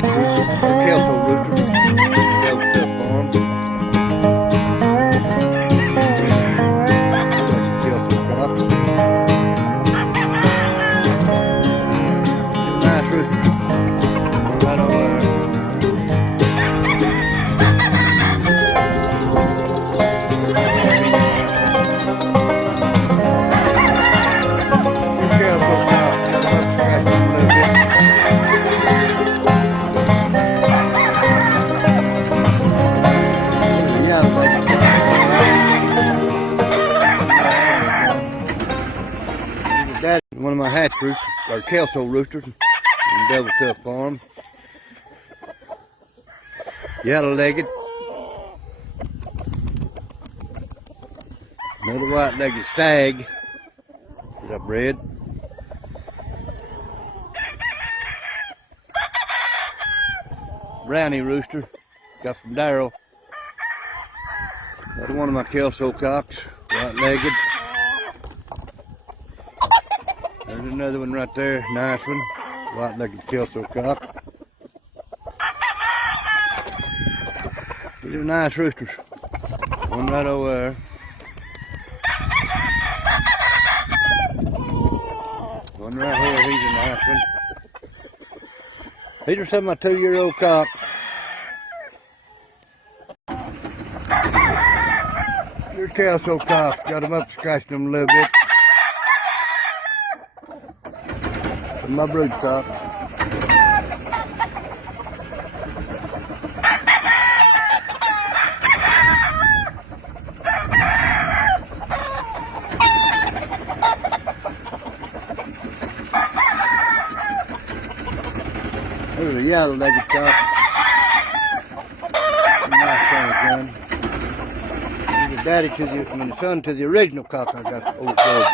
hatch rooster, or Kelso rooster. Kelso farm. That's a Kelso cock. Nice rooster. Right over there. Kelso cock. Got him up scratching a little bit. That's one of my hatch roosters, or Kelso roosters, in Devil Tough Farm. Yellow-legged. Another white-legged stag that I bred. Brownie rooster, got from Darrell. Another one of my Kelso cocks, white-legged. There's another one right there, nice one, white-legged Kelso cock. These are nice roosters. One right over there. One right here, he's a nice one. These are some of my 2-year-old cocks. They're Kelso cocks. Got them up, scratching them a little bit. Some of my brood cocks. There's a yellow-legged cock. Nice son of a gun. He's the daddy to the, son to the original cock I got, the old Georgia.